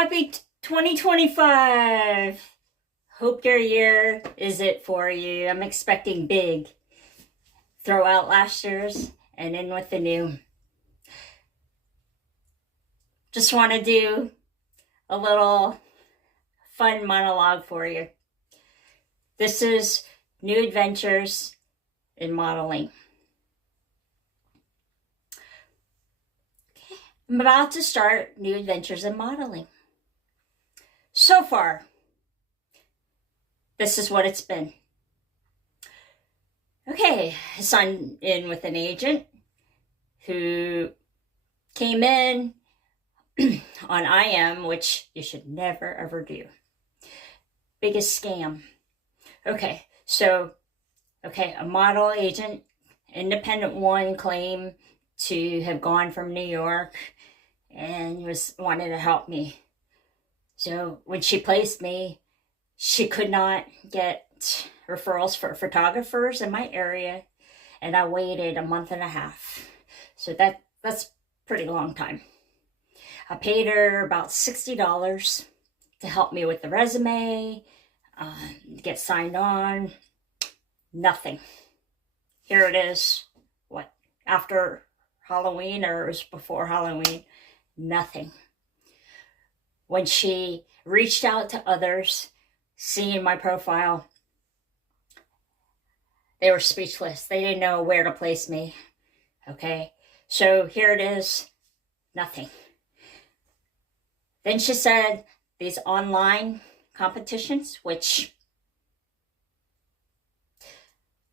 Happy 2025. Hope your year is it for you. I'm expecting big. Throw out last year's and in with the new. Just want to do a little fun monologue for you. This is New Adventures in Modeling. I'm about to start New Adventures in Modeling. So far, this is what it's been. Okay, I signed in with an agent who came in on IM, which you should never ever do. Biggest scam. Okay, a model agent, independent one, claimed to have gone from New York and wanted to help me. So when she placed me, she could not get referrals for photographers in my area, and I waited a month and a half. So that's a pretty long time. I paid her about $60 to help me with the resume, get signed on. Nothing. Here it is. After Halloween, or it was before Halloween? Nothing. When she reached out to others, seeing my profile, they were speechless. They didn't know where to place me. Okay, so here it is. Nothing. Then she said these online competitions, which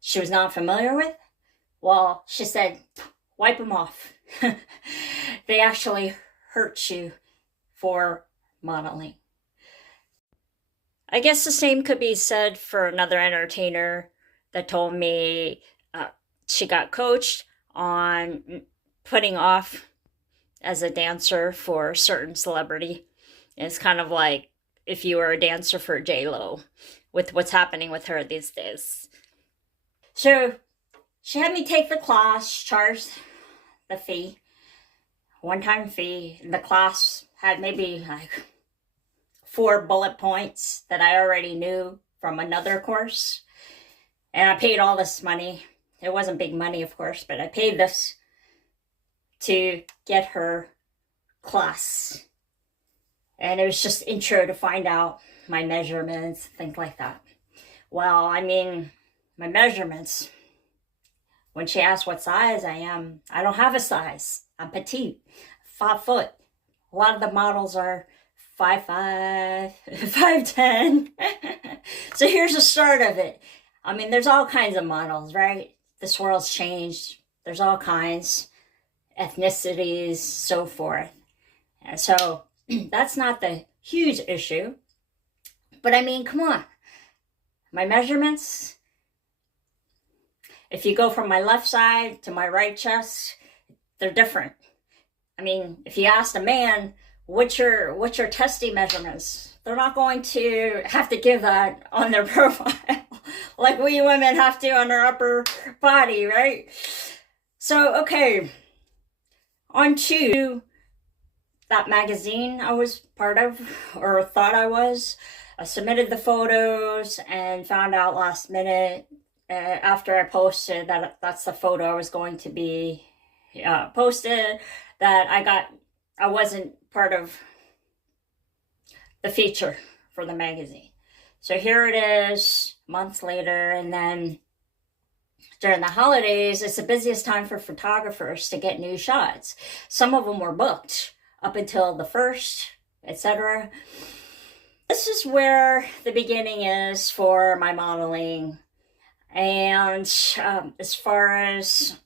she was not familiar with, well, she said, wipe them off. They actually hurt you for modeling. I guess the same could be said for another entertainer that told me she got coached on putting off as a dancer for a certain celebrity. And it's kind of like if you were a dancer for J-Lo, with what's happening with her these days. So she had me take the class, charged the fee, one-time fee. The class had maybe like 4 bullet points that I already knew from another course. And I paid all this money. It wasn't big money, of course, but I paid this to get her class. And it was just intro to find out my measurements, things like that. Well, I mean, my measurements, when she asked what size I am, I don't have a size. I'm petite, 5 foot. A lot of the models are 5'5", 5'10". So here's the start of it. I mean, there's all kinds of models, right? This world's changed. There's all kinds, ethnicities, so forth. And so that's not the huge issue. But I mean, come on. My measurements, if you go from my left side to my right chest, they're different. I mean, if you ask a man, what's your testy measurements? They're not going to have to give that on their profile like we women have to on our upper body, right? So, okay, on to that magazine I was part of, or thought I was. I submitted the photos and found out last minute after I posted that that's the photo I was going to be posted, that I wasn't part of the feature for the magazine. So here it is, months later, and then during the holidays, it's the busiest time for photographers to get new shots. Some of them were booked up until the 1st, etc. This is where the beginning is for my modeling. And as far as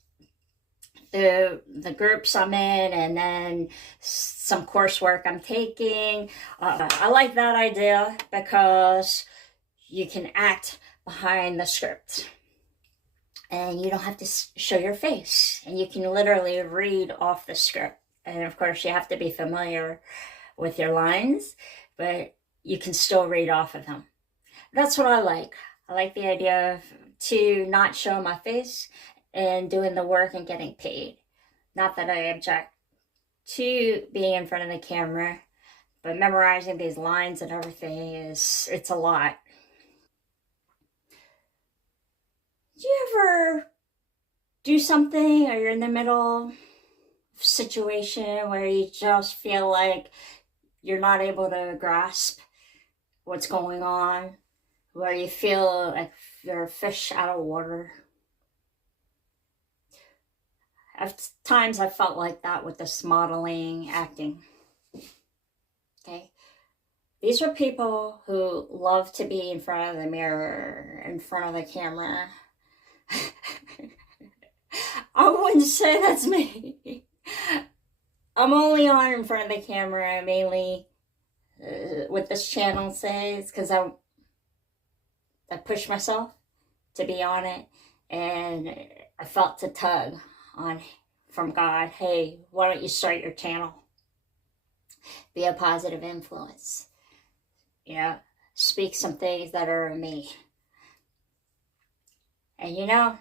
the groups I'm in, and then some coursework I'm taking, I like that idea because you can act behind the script. And you don't have to show your face. And you can literally read off the script. And of course, you have to be familiar with your lines, but you can still read off of them. That's what I like. I like the idea of to not show my face and doing the work and getting paid. Not that I object to being in front of the camera, but memorizing these lines and everything it's a lot. Do you ever do something or you're in the middle of a situation where you just feel like you're not able to grasp what's going on, where you feel like you're a fish out of water? At times I felt like that with this modeling, acting. Okay. These are people who love to be in front of the mirror, in front of the camera. I wouldn't say that's me. I'm only on in front of the camera mainly with this channel says because I pushed myself to be on it, and I felt a tug on from God. Hey, why don't you start your channel? Be a positive influence. You know, speak some things that are of me. And you know,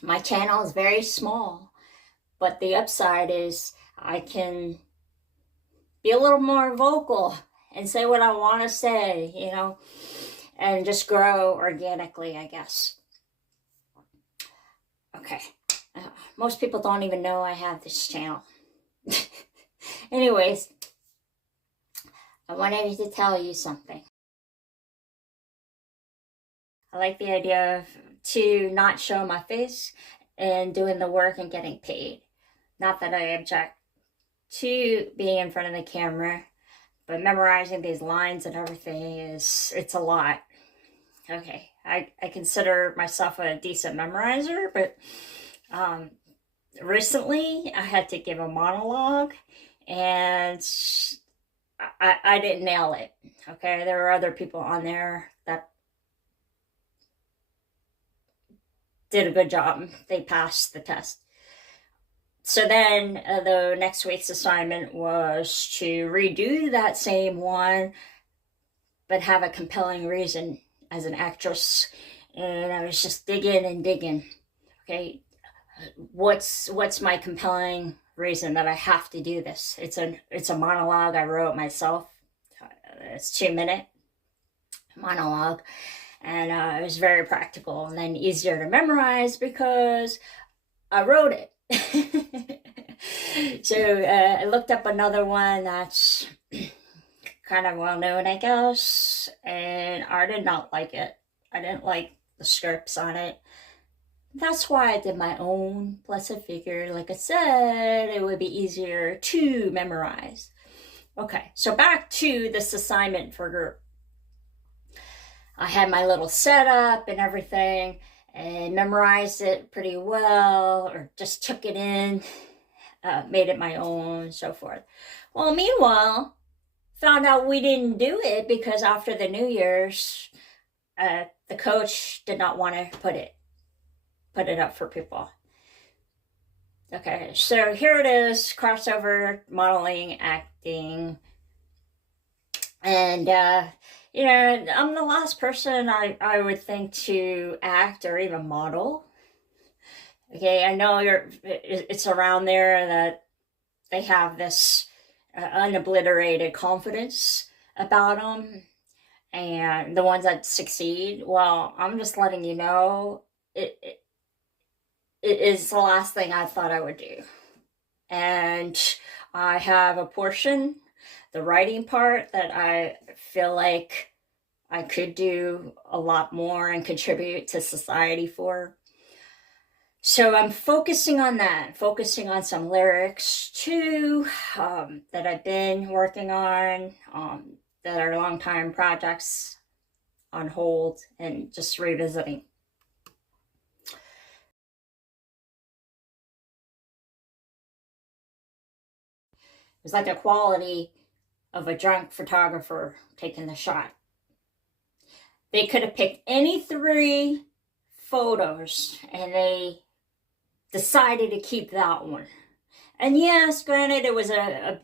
my channel is very small, but the upside is I can be a little more vocal and say what I want to say, you know, and just grow organically, I guess. Okay. Most people don't even know I have this channel. Anyways, I wanted to tell you something. I like the idea to not show my face and doing the work and getting paid. Not that I object to being in front of the camera, but memorizing these lines and everything it's a lot. Okay, I consider myself a decent memorizer, but recently I had to give a monologue and I didn't nail it. Okay, there were other people on there that did a good job. They passed the test. So then the next week's assignment was to redo that same one, but have a compelling reason as an actress. And I was just digging and digging. Okay, what's my compelling reason that I have to do this? It's a monologue I wrote myself. It's 2-minute monologue, and it was very practical and then easier to memorize because I wrote it. So I looked up another one that's kind of well known, I guess, and I did not like it. I didn't like the scripts on it. That's why I did my own. Plus I figured, like I said, it would be easier to memorize. Okay, so back to this assignment for group. I had my little setup and everything and memorized it pretty well, or just took it in, made it my own, and so forth. Well, meanwhile, found out we didn't do it because after the New Year's, the coach did not want to put it up for people. Okay, so here it is, crossover, modeling, acting, and you know, I'm the last person I would think to act or even model. Okay, I know it's around there that they have this unobliterated confidence about them, and the ones that succeed, well, I'm just letting you know, it is the last thing I thought I would do. And I have a portion, the writing part, that I feel like I could do a lot more and contribute to society for. So I'm focusing on that, focusing on some lyrics too, that I've been working on, that are long-time projects on hold and just revisiting. It's like a quality of a drunk photographer taking the shot. They could have picked any 3 photos and they decided to keep that one. And yes, granted, it was a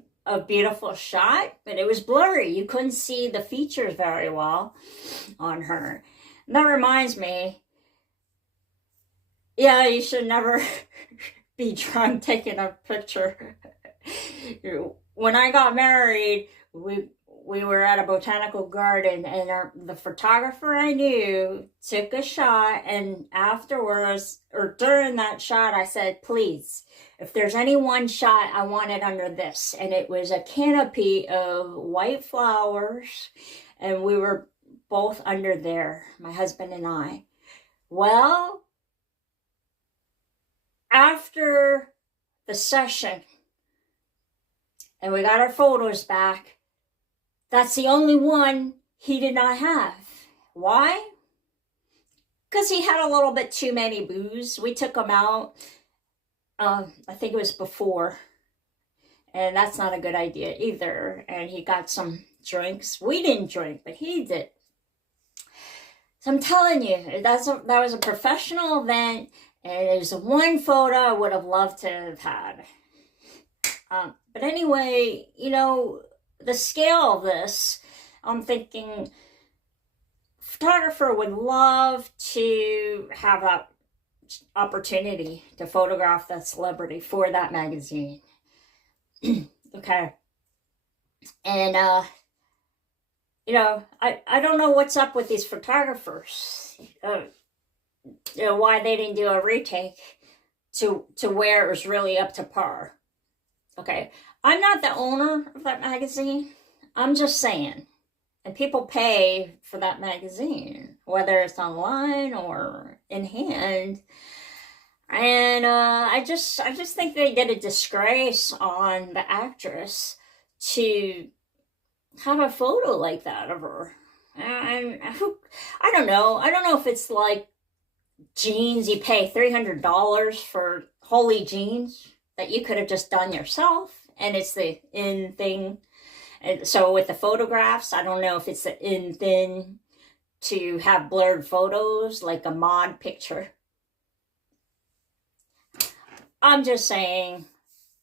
beautiful shot, but it was blurry. You couldn't see the features very well on her. And that reminds me, yeah, you should never be drunk taking a picture. When I got married, we were at a botanical garden, and the photographer I knew took a shot, and afterwards, or during that shot, I said, please, if there's any one shot, I want it under this. And it was a canopy of white flowers, and we were both under there, my husband and I. Well, after the session, and we got our photos back, that's the only one he did not have. Why? Because he had a little bit too many booze. We took him out, I think it was before, and that's not a good idea either. And he got some drinks. We didn't drink, but he did. So I'm telling you, that was a professional event, and it was the one photo I would have loved to have had. But anyway, the scale of this, I'm thinking photographer would love to have that opportunity to photograph that celebrity for that magazine. Okay. And, I don't know what's up with these photographers. Why they didn't do a retake to where it was really up to par. Okay, I'm not the owner of that magazine. I'm just saying. And people pay for that magazine, whether it's online or in hand. And I just think they did a disgrace on the actress to have a photo like that of her. And I don't know. I don't know if it's like jeans. You pay $300 for Holy jeans that you could have just done yourself, and it's the in thing. And so with the photographs, I don't know if it's the in thing to have blurred photos like a mod picture. I'm just saying,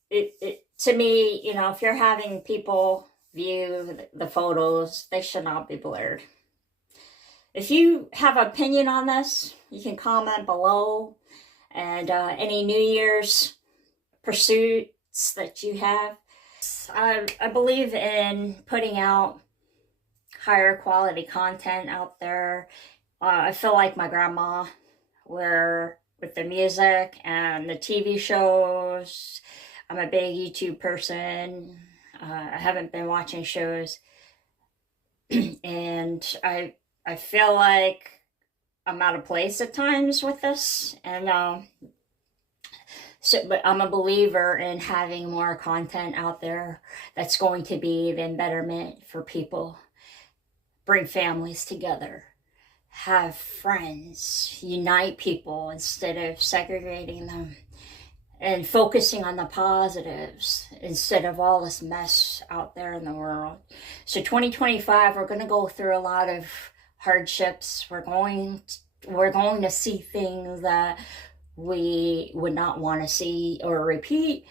it to me, if you're having people view the photos, they should not be blurred. If you have an opinion on this, you can comment below. And any New Year's pursuits that you have. I believe in putting out higher quality content out there. I feel like my grandma, where with the music and the TV shows, I'm a big YouTube person. I haven't been watching shows, and I feel like I'm out of place at times with this, and but I'm a believer in having more content out there that's going to be the betterment for people, bring families together, have friends, unite people instead of segregating them, and focusing on the positives instead of all this mess out there in the world. So 2025, we're going to go through a lot of hardships. We're going to see things that we would not want to see or repeat.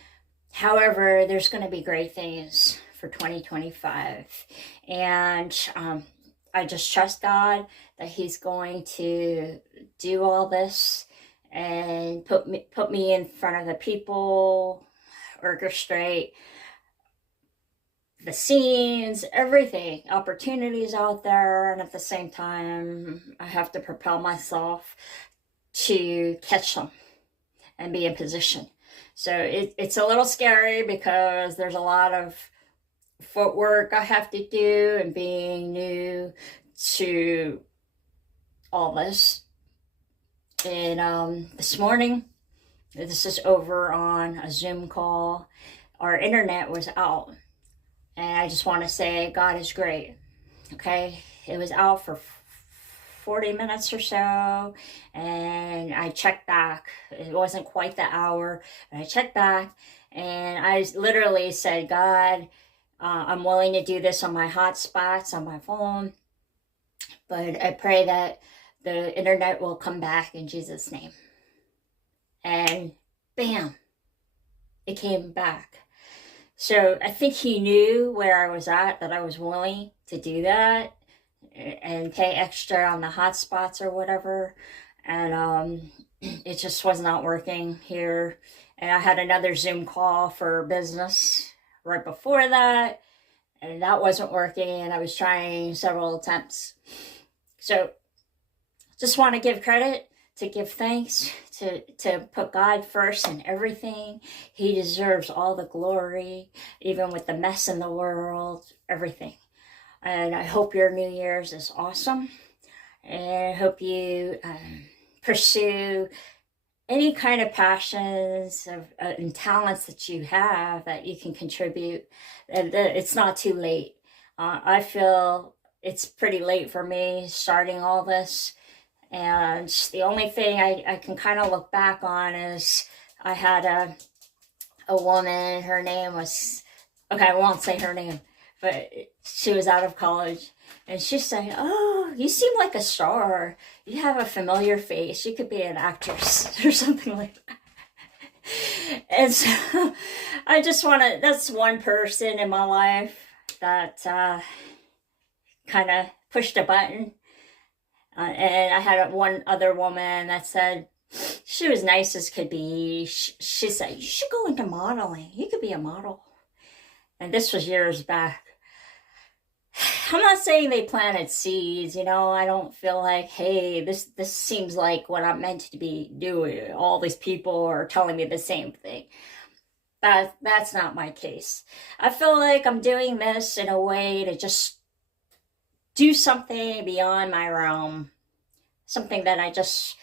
However, there's going to be great things for 2025. And I just trust God that He's going to do all this and put me in front of the people, orchestrate the scenes, everything, opportunities out there. And at the same time, I have to propel myself to catch them and be in position. So it's a little scary because there's a lot of footwork I have to do, and being new to all this. And this morning, this is over on a Zoom call. Our internet was out, and I just want to say God is great. Okay, it was out for 40 minutes or so, and I checked back. It wasn't quite the hour, but I checked back, and I literally said, God, I'm willing to do this on my hotspots on my phone, but I pray that the internet will come back in Jesus' name. And bam, it came back. So I think He knew where I was at, that I was willing to do that and pay extra on the hotspots or whatever. And it just was not working here. And I had another Zoom call for business right before that, and that wasn't working, and I was trying several attempts. So just want to give credit, to give thanks, to put God first in everything. He deserves all the glory, even with the mess in the world, everything. And I hope your New Year's is awesome. And I hope you pursue any kind of passions and talents that you have that you can contribute. And it's not too late. I feel it's pretty late for me starting all this. And the only thing I can kind of look back on is I had a woman, her name was, okay, I won't say her name, but she was out of college. And she said, "Oh, you seem like a star. You have a familiar face. You could be an actress," or something like that. And so I just want to, that's one person in my life that kind of pushed a button. And I had one other woman that said, she was nice as could be. She said, "You should go into modeling. You could be a model." And this was years back. I'm not saying they planted seeds, you know. I don't feel like, hey, this seems like what I'm meant to be doing. All these people are telling me the same thing. That's not my case. I feel like I'm doing this in a way to just do something beyond my realm. Something that I just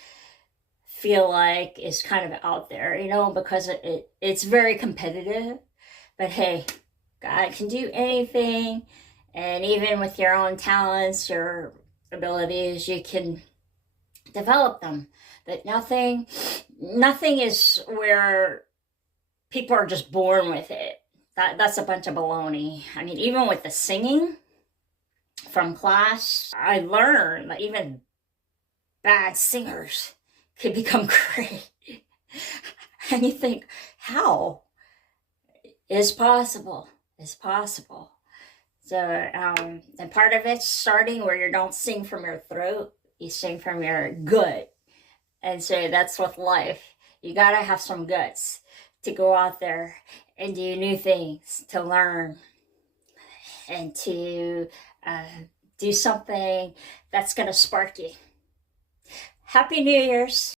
feel like is kind of out there, you know, because it's very competitive. But hey, God can do anything. And even with your own talents, your abilities, you can develop them. That nothing is where people are just born with it. That's a bunch of baloney. I mean, even with the singing from class, I learned that even bad singers could become great. And you think, how? It's possible. It's possible. So, and part of it's starting where you don't sing from your throat, you sing from your gut. And so that's with life. You gotta have some guts to go out there and do new things, to learn, and to do something that's gonna spark you. Happy New Year's.